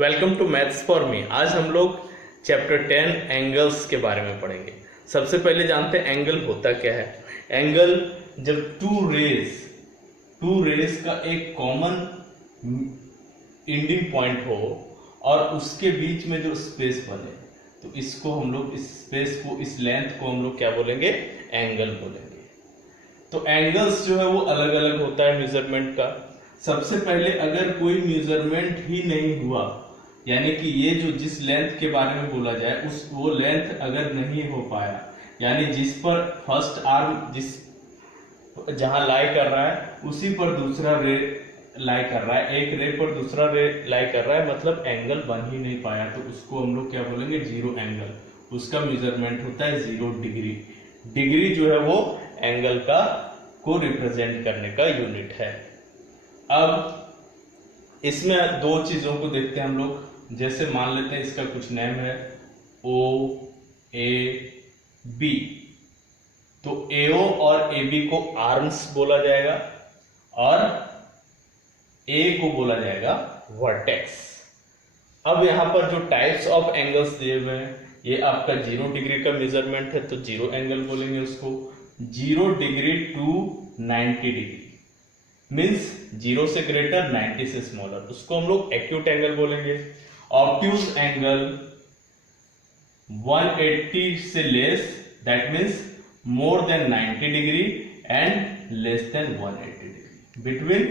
Welcome to maths for me. आज हम लोग चैप्टर 10 एंगल्स के बारे में पढ़ेंगे। सबसे पहले जानते हैं एंगल होता क्या है। एंगल जब टू रेज का एक कॉमन एंडिंग पॉइंट हो और उसके बीच में जो स्पेस बने तो इसको हम लोग इस स्पेस को इस लेंथ को हम लोग क्या बोलेंगे, एंगल बोलेंगे। तो एंगल्स जो है वो अलग अलग होता है मेजरमेंट का। सबसे पहले अगर कोई मेजरमेंट ही नहीं हुआ, यानी कि ये जो जिस लेंथ के बारे में बोला जाए वो लेंथ अगर नहीं हो पाया, यानी जिस पर फर्स्ट आर्म जिस जहां लाई कर रहा है उसी पर दूसरा रे लाई कर रहा है, एक रे पर दूसरा रे लाई कर रहा है, मतलब एंगल बन ही नहीं पाया, तो उसको हम लोग क्या बोलेंगे, जीरो एंगल। उसका मेजरमेंट होता है 0 डिग्री। डिग्री जो है वो एंगल का को रिप्रेजेंट करने का यूनिट है। अब इसमें दो चीजों को देखते हैं हम लोग। जैसे मान लेते हैं इसका कुछ नेम है OAB, तो AO और AB को आर्म्स बोला जाएगा और A को बोला जाएगा वर्टेक्स। अब यहां पर जो टाइप्स ऑफ एंगल्स दिए हुए हैं, ये आपका 0 डिग्री का मेजरमेंट है तो 0 एंगल बोलेंगे उसको। 0 डिग्री टू 90 डिग्री मीन्स 0 से ग्रेटर 90 से स्मॉलर, उसको हम लोग एक्यूट एंगल बोलेंगे। ऑब्ट्यूज एंगल 180 से less, that means more than 90 degree and less then 180 degree. Between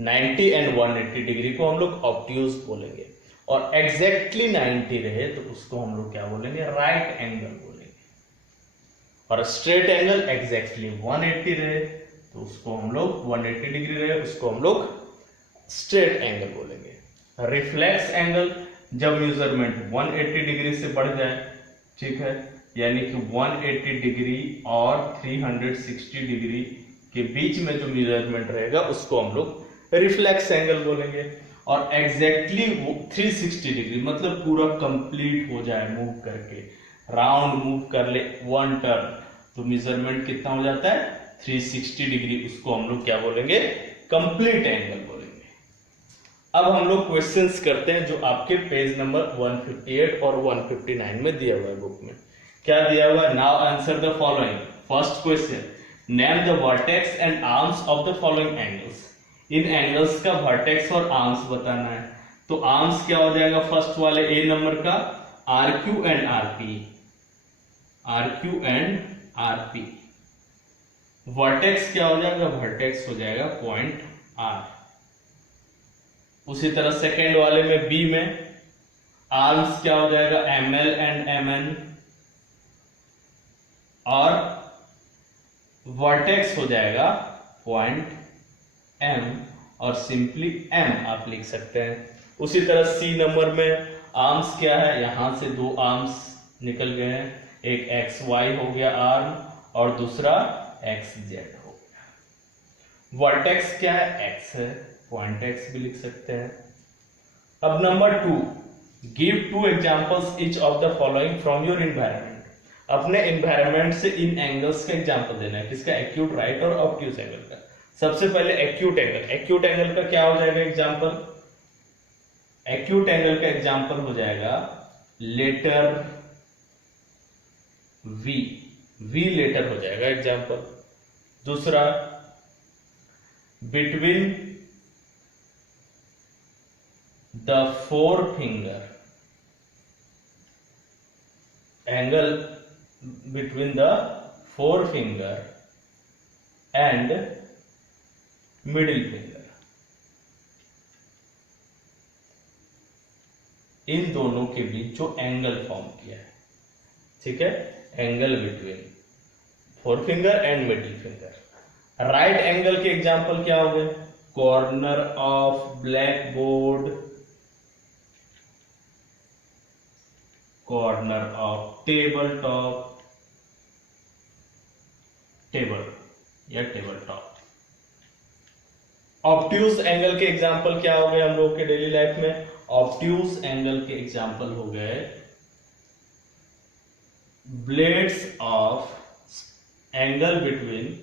90 and 180 degree को हम लोग ऑब्ट्यूज बोलेंगे। और एग्जैक्टली 90 रहे तो उसको हम लोग क्या बोलेंगे, राइट एंगल बोलेंगे। और स्ट्रेट एंगल एग्जैक्टली 180 रहे तो उसको हम लोग 180 डिग्री रहे उसको हम लोग स्ट्रेट एंगल बोलेंगे। रिफ्लेक्स एंगल जब मेजरमेंट 180 डिग्री से बढ़ जाए, ठीक है, यानी कि 180 डिग्री और 360 डिग्री के बीच में जो मेजरमेंट रहेगा उसको हम लोग रिफ्लेक्स एंगल बोलेंगे। और एग्जैक्टली 360 डिग्री मतलब पूरा कंप्लीट हो जाए, मूव करके राउंड मूव कर ले 1 टर्न, तो मेजरमेंट कितना हो जाता है, 360 डिग्री, उसको हम लोग क्या बोलेंगे, कंप्लीट एंगल बोलेंगे। अब हम लोग क्वेश्चंस करते हैं जो आपके पेज नंबर 158 और 159 में दिया हुआ है बुक में। क्या दिया हुआ है, now answer the following. First question, name the vertex and arms of the following angles. In angles का वर्टेक्स और आर्म्स बताना है। तो आर्म्स क्या हो जाएगा, फर्स्ट वाले ए नंबर का RQ and RP, RQ and RP। Vertex क्या हो जाएगा, वर्टेक्स हो जाएगा पॉइंट R। उसी तरह सेकेंड वाले में बी में आर्म्स क्या हो जाएगा, ML एंड MN, और वर्टेक्स हो जाएगा पॉइंट M, और सिंपली M आप लिख सकते हैं। उसी तरह सी नंबर में आर्म्स क्या है, यहां से दो आर्म्स निकल गए हैं, एक XY हो गया आर्म और दूसरा XZ हो गया। वर्टेक्स क्या है, X है, पॉइंट X भी लिख सकते हैं। अब number 2, give 2 examples each of the following from your environment. अपने एनवायरनमेंट से इन एंगल्स का एग्जांपल देना है, किसका, एक्यूट राइट और ऑब्ट्यूज एंगल का। सबसे पहले एक्यूट एंगल, एक्यूट एंगल का क्या हो जाएगा एग्जांपल, एक्यूट एंगल का एग्जांपल हो जाएगा लेटर V लेटर हो जाएगा एग्जांपल। दूसरा, between the forefinger, angle between the forefinger and middle finger, इन दोनों के बीच जो एंगल फॉर्म किया है, ठीक है, angle between forefinger and middle finger. Right angle के एग्जांपल क्या हो गए, corner of blackboard, corner of table top, table या टेबल टॉप। ऑब्ट्यूज एंगल के एग्जांपल क्या हो गए हम लोग के डेली लाइफ में, ऑब्ट्यूज एंगल के एग्जांपल हो गए blades of angle between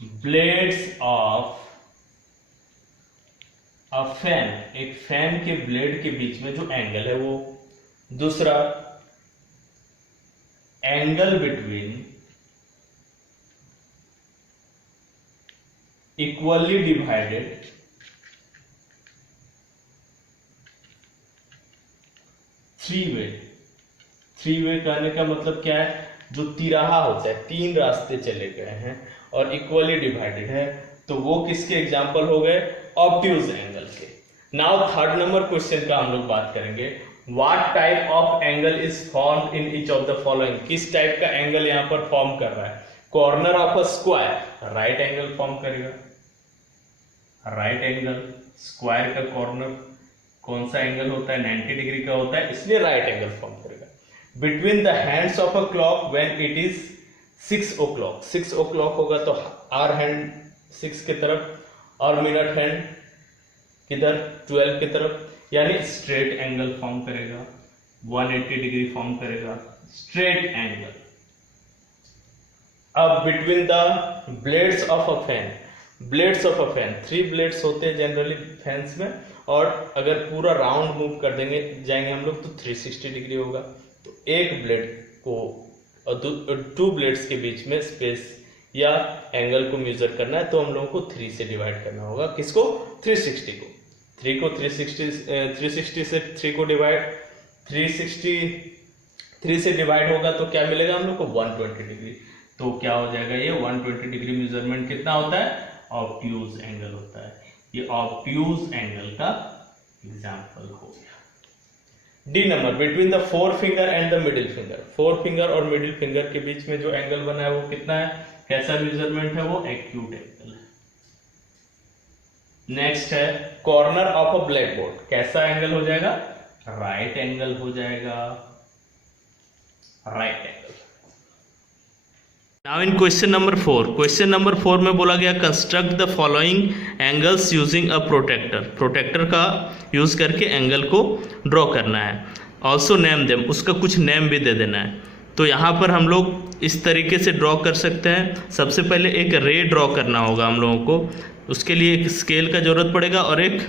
blades of एक फैन के ब्लेड के बीच में जो एंगल है वो। दूसरा, angle between equally divided three way कहने का मतलब क्या है, जो तिराहा होता है, तीन रास्ते चले गए हैं और इक्वली डिवाइडेड है, तो वो किसके एग्जाम्पल हो गए, ऑब्ट्यूज एंगल के। नाउ थर्ड नंबर क्वेश्चन का हम लोग बात करेंगे, what type of angle is formed in each of the following. किस टाइप का एंगल यहाँ पर फॉर्म कर रहा है, corner of a square right angle form करेगा, राइट एंगल, स्क्वायर का कॉर्नर कौन सा एंगल होता है, 90 डिग्री का होता है, इसलिए राइट एंगल फॉर्म करेगा। Between the hands of a clock when it is 6 o'clock, 6 o'clock होगा तो आर हैंड 6 की तरफ और मिनट हैंड किधर 12 की तरफ, यानी स्ट्रेट एंगल फॉर्म करेगा, 180 डिग्री फॉर्म करेगा, स्ट्रेट एंगल। अब between the blades of a fan, blades of a fan, 3 blades होते हैं जनरली फैंस में, और अगर पूरा राउंड मूव कर देंगे जाएंगे हम लोग तो 360 डिग्री होगा। तो एक ब्लेड को और 2 ब्लेड्स के बीच में स्पेस या एंगल को मेजर करना है तो हम लोगों को 3 से डिवाइड करना होगा। किसको, 360 को। 360 से 3 को डिवाइड, 3 से डिवाइड होगा तो क्या मिलेगा हम लोग को, 120 डिग्री। तो क्या हो जाएगा ये 120 डिग्री मेजरमेंट कितना होता है, ऑब्ट्यूज एंगल होता है। ये ऑब्ट्यूज एंगल का एग्जाम्पल हो गया। D number, between the 4 finger and the middle finger, 4 finger और मिडिल फिंगर के बीच में जो एंगल बना है वो कितना है, कैसा मेजरमेंट है, वो एक्यूट एंगल है। नेक्स्ट है corner of a blackboard, कैसा एंगल हो जाएगा, राइट एंगल हो जाएगा, right angle. Now in question number 4 में बोला गया construct the following angles using a protractor का यूज करके एंगल को ड्रॉ करना है। ऑल्सो नेम देम, उसका कुछ नेम भी दे देना है। तो यहाँ पर हम लोग इस तरीके से ड्रॉ कर सकते हैं। सबसे पहले एक रे ड्रॉ करना होगा हम लोगों को, उसके लिए एक स्केल का ज़रूरत पड़ेगा और एक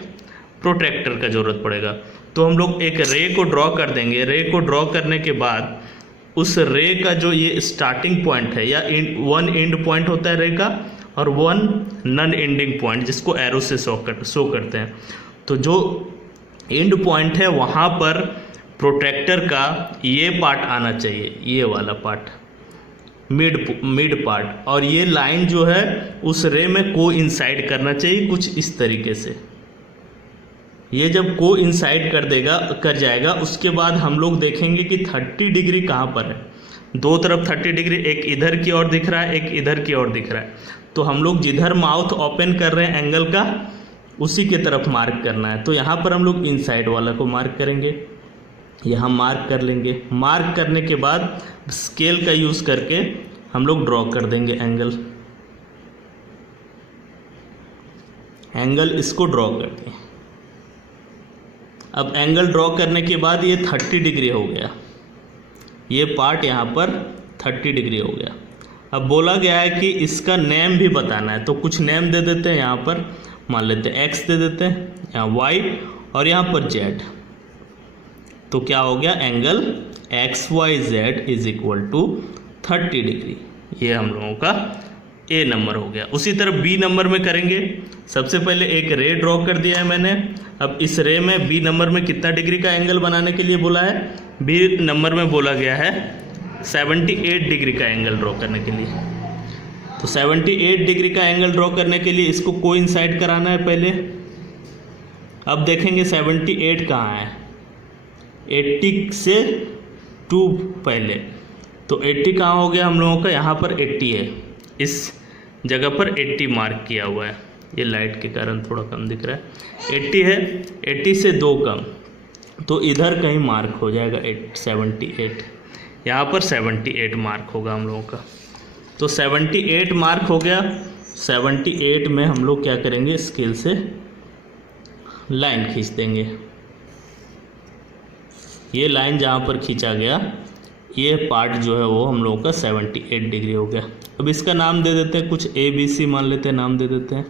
प्रोटेक्टर का ज़रूरत पड़ेगा। तो हम लोग एक रे को ड्रॉ कर देंगे। रे को ड्रॉ करने के बाद उस रे का जो ये स्टार्टिंग पॉइंट है, या वन एंड पॉइंट होता है रे का और वन नॉन एंडिंग पॉइंट, जिसको एरो से शो करते हैं। तो जो एंड पॉइंट है वहाँ पर प्रोटेक्टर का ये पार्ट आना चाहिए, ये वाला पार्ट, मिड पार्ट, और ये लाइन जो है उस रे में को इंसाइड करना चाहिए कुछ इस तरीके से। ये जब को इंसाइड कर जाएगा उसके बाद हम लोग देखेंगे कि 30 डिग्री कहाँ पर है। दो तरफ 30 डिग्री, एक इधर की ओर दिख रहा है, एक इधर की ओर दिख रहा है। तो हम लोग जिधर माउथ ओपन कर रहे हैं एंगल का, उसी के तरफ मार्क करना है। तो यहाँ पर हम लोग इनसाइड वाला को मार्क करेंगे, यहाँ मार्क कर लेंगे। मार्क करने के बाद स्केल का यूज़ करके हम लोग ड्रॉ कर देंगे एंगल इसको ड्रॉ कर दें। अब एंगल ड्रॉ करने के बाद ये 30 डिग्री हो गया, ये पार्ट यहाँ पर 30 डिग्री हो गया। अब बोला गया है कि इसका नेम भी बताना है, तो कुछ नेम दे देते हैं। यहाँ पर मान लेते हैं x दे देते हैं, यहाँ y और यहाँ पर z। तो क्या हो गया, angle XYZ is equal to 30 degree. ये हम लोगों का ए नंबर हो गया। उसी तरह बी नंबर में करेंगे। सबसे पहले एक रे ड्रॉ कर दिया है मैंने। अब इस रे में बी नंबर में कितना डिग्री का एंगल बनाने के लिए बोला है, बी नंबर में बोला गया है 78 डिग्री का एंगल ड्रॉ करने के लिए। तो 78 डिग्री का एंगल ड्रॉ करने के लिए इसको कोइंसाइड कराना है पहले। अब देखेंगे 78 कहाँ है, 80 से 2 पहले। तो 80 कहाँ हो गया हम लोगों का, यहाँ पर 80 है, इस जगह पर 80 मार्क किया हुआ है। ये लाइट के कारण थोड़ा कम दिख रहा है। 80 है, 80 से 2 कम, तो इधर कहीं मार्क हो जाएगा 78। यहाँ पर 78 मार्क होगा हम लोगों का। तो 78 मार्क हो गया। 78 में हम लोग क्या करेंगे, स्केल से लाइन खींच देंगे। ये लाइन जहाँ पर खींचा गया, ये पार्ट जो है वो हम लोगों का 78 डिग्री हो गया। अब इसका नाम दे देते हैं, कुछ ABC मान लेते हैं, नाम दे देते हैं।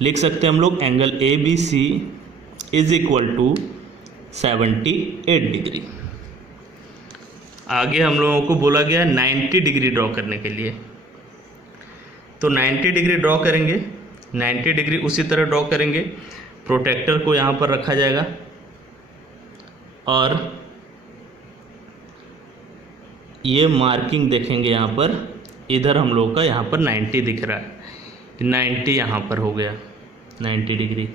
लिख सकते हैं हम लोग angle A B C is equal to 78 degree. आगे हम लोगों को बोला गया 90 डिग्री ड्रॉ करने के लिए, तो 90 डिग्री ड्रॉ करेंगे। 90 डिग्री उसी तरह ड्रॉ करेंगे, प्रोटेक्टर को यहाँ पर रखा जाएगा और ये मार्किंग देखेंगे यहाँ पर, इधर हम लोग का यहाँ पर 90 दिख रहा है, 90 यहाँ पर हो गया 90 डिग्री,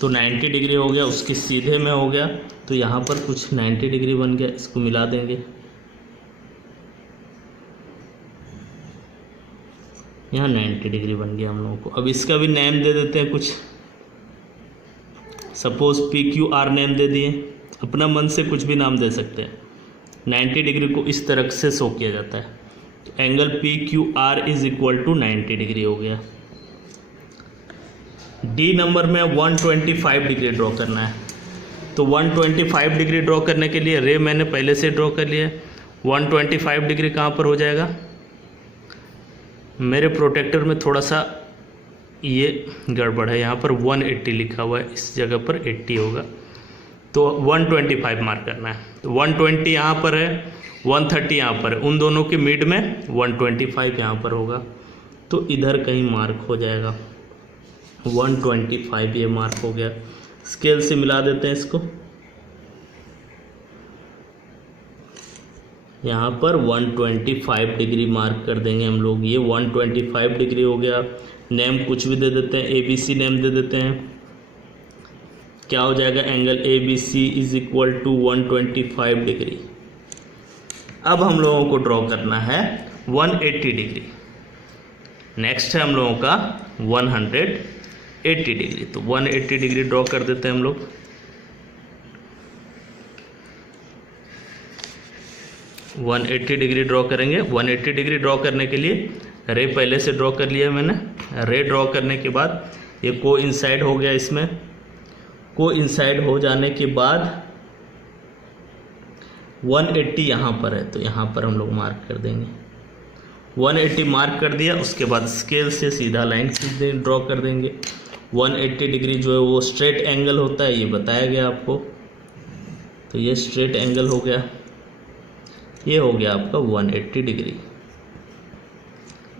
तो 90 डिग्री हो गया, उसके सीधे में हो गया, तो यहाँ पर कुछ 90 डिग्री बन गया, इसको मिला देंगे। यहाँ 90 डिग्री बन गया हम लोगों को। अब इसका भी नेम दे देते हैं कुछ, सपोज PQR नेम दे दिए, अपना मन से कुछ भी नाम दे सकते हैं। 90 डिग्री को इस तरह से शो किया जाता है, तो angle PQR is equal to 90 degree हो गया। डी नंबर में 125 डिग्री ड्रॉ करना है, तो 125 डिग्री ड्रॉ करने के लिए रे मैंने पहले से ड्रॉ कर लिया है। 125 डिग्री कहाँ पर हो जाएगा, मेरे प्रोटेक्टर में थोड़ा सा ये गड़बड़ है, यहाँ पर 180 लिखा हुआ है, इस जगह पर 80 होगा, तो 125 मार्क करना है। तो 120 यहाँ पर है, 130 यहाँ पर है, उन दोनों के मिड में 125 यहाँ पर होगा, तो इधर कहीं मार्क हो जाएगा। 125 ये मार्क हो गया। स्केल से मिला देते हैं इसको, यहाँ पर 125 डिग्री मार्क कर देंगे हम लोग। ये 125 डिग्री हो गया। नेम कुछ भी दे देते हैं, ABC नेम दे देते हैं। क्या हो जाएगा, angle ABC is equal to 125 degree. अब हम लोगों को ड्रॉ करना है 180 डिग्री। नेक्स्ट है हम लोगों का 180 डिग्री, तो 180 डिग्री ड्रॉ कर देते हैं हम लोग। वन 180 डिग्री ड्रॉ करेंगे। 180 डिग्री ड्रॉ करने के लिए रे पहले से ड्रॉ कर लिया है मैंने। रे ड्रॉ करने के बाद ये को इंसाइड हो गया, इसमें को इंसाइड हो जाने के बाद 180 यहाँ पर है, तो यहाँ पर हम लोग मार्क कर देंगे। 180 मार्क कर दिया, उसके बाद स्केल से सीधा लाइन खींच ड्रॉ कर देंगे। 180 डिग्री जो है वो स्ट्रेट एंगल होता है, ये बताया गया आपको, तो ये स्ट्रेट एंगल हो गया। ये हो गया आपका 180 डिग्री।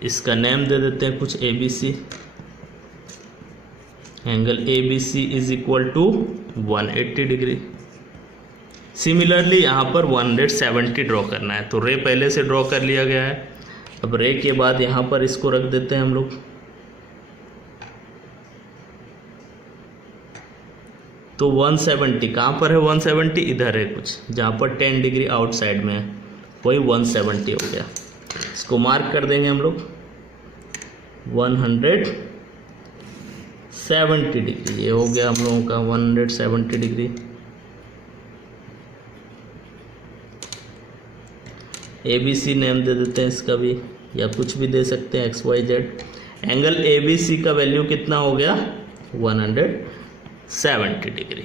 इसका नेम दे देते हैं कुछ ABC। Angle ABC is equal to 180 degree. Similarly यहाँ पर 170 ड्रॉ करना है, तो रे पहले से ड्रॉ कर लिया गया है। अब रे के बाद यहाँ पर इसको रख देते हैं हम लोग। तो 170 कहाँ पर है, 170 इधर है कुछ, जहाँ पर 10 डिग्री आउटसाइड में है, वही 170 हो गया। इसको मार्क कर देंगे हम लोग 170 डिग्री। ये हो गया हम लोगों का 170 डिग्री। ABC नेम दे देते हैं इसका भी, या कुछ भी दे सकते हैं, XYZ। एंगल ABC का वैल्यू कितना हो गया, 170 डिग्री।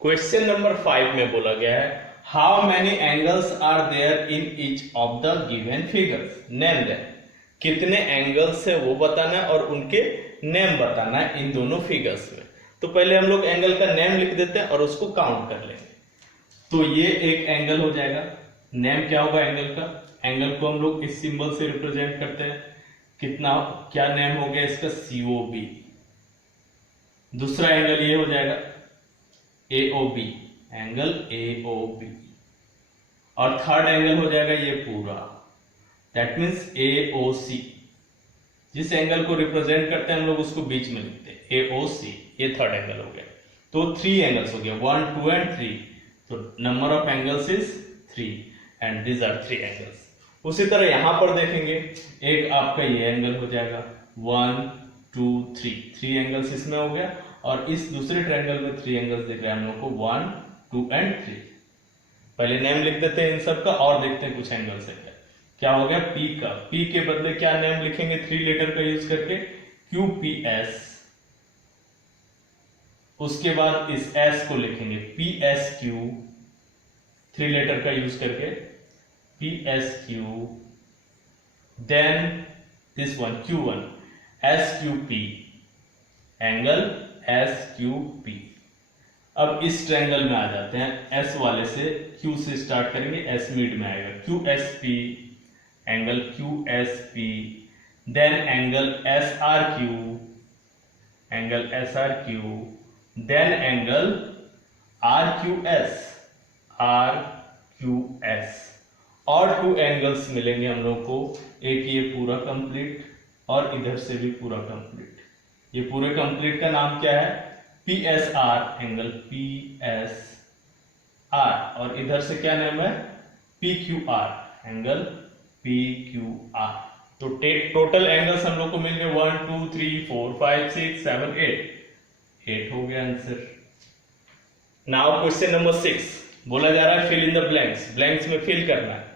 क्वेश्चन नंबर 5 में बोला गया है how many angles are there in each of the given figures, name them. कितने एंगल्स है वो बताना है और उनके नेम बताना है इन दोनों फिगर्स में। तो पहले हम लोग एंगल का नेम लिख देते हैं और उसको काउंट कर लेंगे। तो ये एक एंगल हो जाएगा। नेम क्या होगा एंगल का, एंगल को हम लोग इस सिंबल से रिप्रेजेंट करते हैं। कितना, क्या नेम हो गया इसका, COB। दूसरा एंगल ये हो जाएगा AOB, एंगल AOB। और थर्ड एंगल हो जाएगा ये पूरा, दैट मीन्स AOC। जिस एंगल को रिप्रेजेंट करते हैं हम लोग उसको बीच में लिखते हैं AOC। ये थर्ड एंगल हो गया। तो 3 एंगल्स हो गया, 1, 2 एंड 3। तो number of angles is 3 and these are 3 angles. उसी तरह यहां पर देखेंगे, एक आपका ये एंगल हो जाएगा 1, 2, 3 एंगल्स इसमें हो गया। और इस दूसरे ट्रायंगल में 3 एंगल्स दिख रहे हैं हम लोग को, 1, 2 एंड 3। पहले नेम लिख देते हैं इन सब का और देखते हैं कुछ एंगल्स है क्या हो गया। P का, P के बदले क्या नेम लिखेंगे 3 लेटर का यूज करके, QPS। उसके बाद इस S को लिखेंगे PSQ, 3 लेटर का यूज करके PSQ। Then this one Q1, S Q P, angle S Q P. अब इस ट्रायंगल में आ जाते हैं, एस वाले से क्यू से स्टार्ट करेंगे, एस मिड में आएगा, Q S P, angle Q S P, then angle S R Q, angle S R Q, then angle R Q S, R Q S. और 2 एंगल्स मिलेंगे हम लोग को, एक ये पूरा कंप्लीट और इधर से भी पूरा कंप्लीट। ये पूरे कंप्लीट का नाम क्या है? P S R, angle P S R, और इधर से क्या नाम है? P Q R, angle P Q R. तो टोटल एंगल्स हम लोग को मिल गए 1 2 3 4 5 6 7 8 हो गया आंसर। नाउ क्वेश्चन नंबर 6 बोला जा रहा है fill in the blanks, blanks में फिल करना है।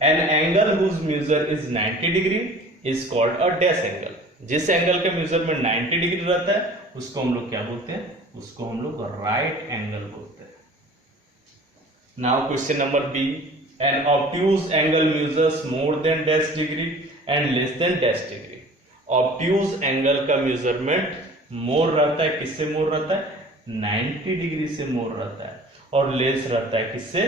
An angle whose measure is 90 degree is called a dash angle. जिस एंगल का मेजरमेंट 90 डिग्री रहता है उसको हम लोग क्या बोलते हैं? उसको हम लोग राइट एंगल बोलते हैं। Now question number B, an obtuse angle measures more than dash degree and less than dash degree. Obtuse angle का मेजरमेंट मोर रहता है, किससे मोर रहता है? 90 डिग्री से मोर रहता है, और लेस रहता है किससे?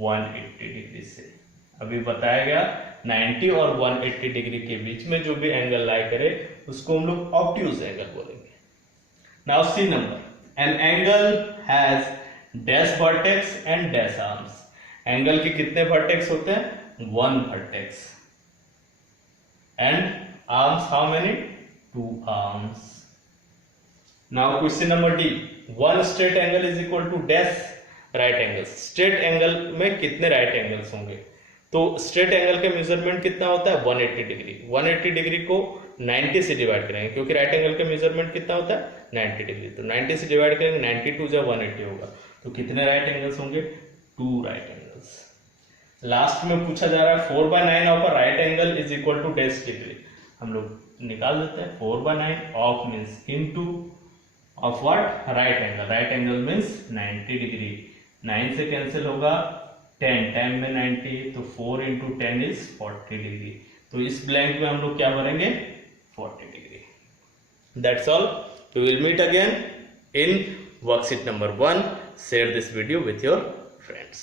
180 डिग्री से। अभी बताया गया 90 और 180 डिग्री के बीच में जो भी एंगल लाई करे उसको हम लोग ऑब्ट्यूज एंगल बोलेंगे। Now C number, an angle has dash vertex and dash arms. Angle के कितने वर्टेक्स होते हैं? 1 vertex, and arms how many? 2 arms. Now question number D, one straight angle is equal to dash right angles. Straight angle में कितने right angles होंगे? तो straight angle का measurement कितना होता है? 180 डिग्री। 180 डिग्री को 90 से डिवाइड करेंगे, क्योंकि राइट एंगल का मेजरमेंट कितना होता है? 90 डिग्री। तो 90 से डिवाइड करेंगे, 92 जब 180 होगा, तो कितने राइट एंगल्स होंगे? 2 राइट एंगल्स। लास्ट में पूछा जा रहा है 4/9 of a right angle is equal to dash degree. हम लोग निकाल देते हैं, 4/9 of means into of what? Right angle. Right angle means 90 degree. 9 से कैंसिल होगा, 10 में 90, तो 4 इंटू 10 इज 40 डिग्री। तो इस ब्लैंक में हम लोग क्या भरेंगे? 40 degree. That's all. We will meet again in worksheet number 1. Share this video with your friends.